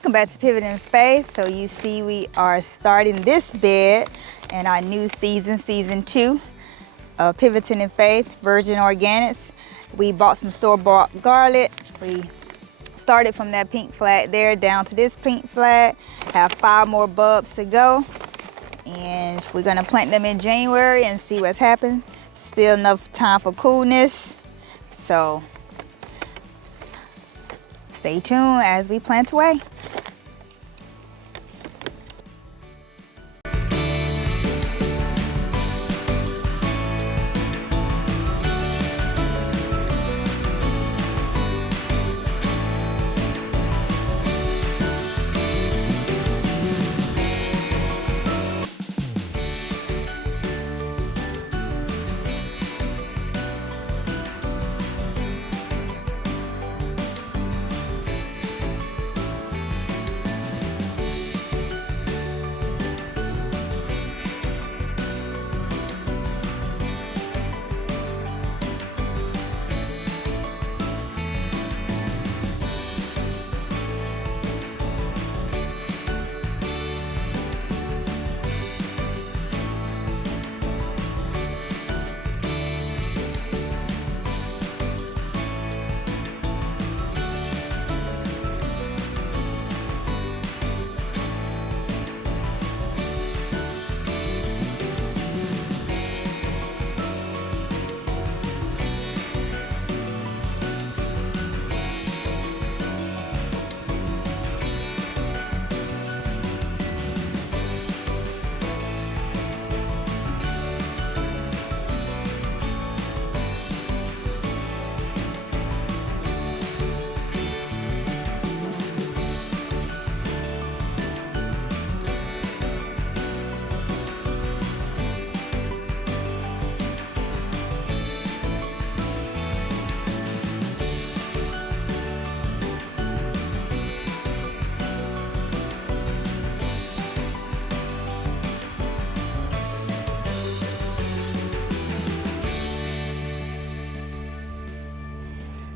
Welcome back to Pivot in Faith. So you see we are starting this bed in our new season, season 2 of Pivoting in Faith, Virgin Organics. We bought some store-bought garlic. We started from that pink flag there down to this pink flag. Have 5 more bulbs to go. And we're gonna plant them in January and see what's happened. Still enough time for coolness. So stay tuned as we plant away.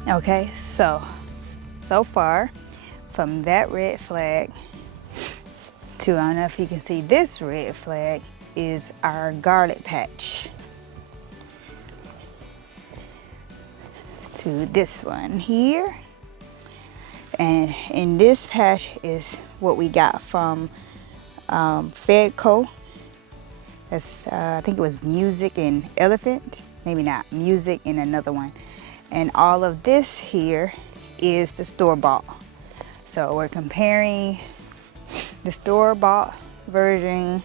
Okay, so far from that red flag to, I don't know if you can see this red flag, is our garlic patch. To this one here. And in this patch is what we got from Fedco. That's, I think it was Music and Elephant. Maybe not, Music and another one. And all of this here is the store-bought. So we're comparing the store-bought version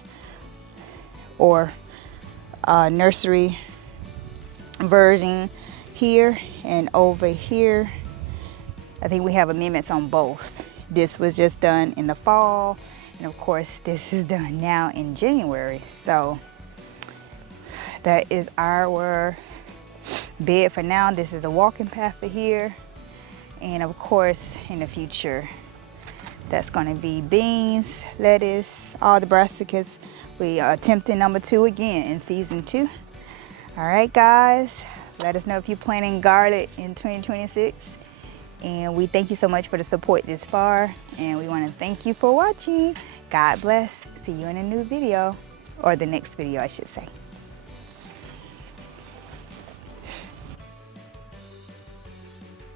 or nursery version here, and over here I think we have amendments on both. This was just done in the fall, and of course this is done now in January. So that is our bed for now. This is a walking path for here, and of course in the future that's going to be beans, lettuce, all the brassicas. We are attempting number 2 again in season 2. All right guys, let us know if you're planting garlic in 2026, and we thank you so much for the support this far, and we want to thank you for watching. God bless. See you in a new video, or the next video I should say.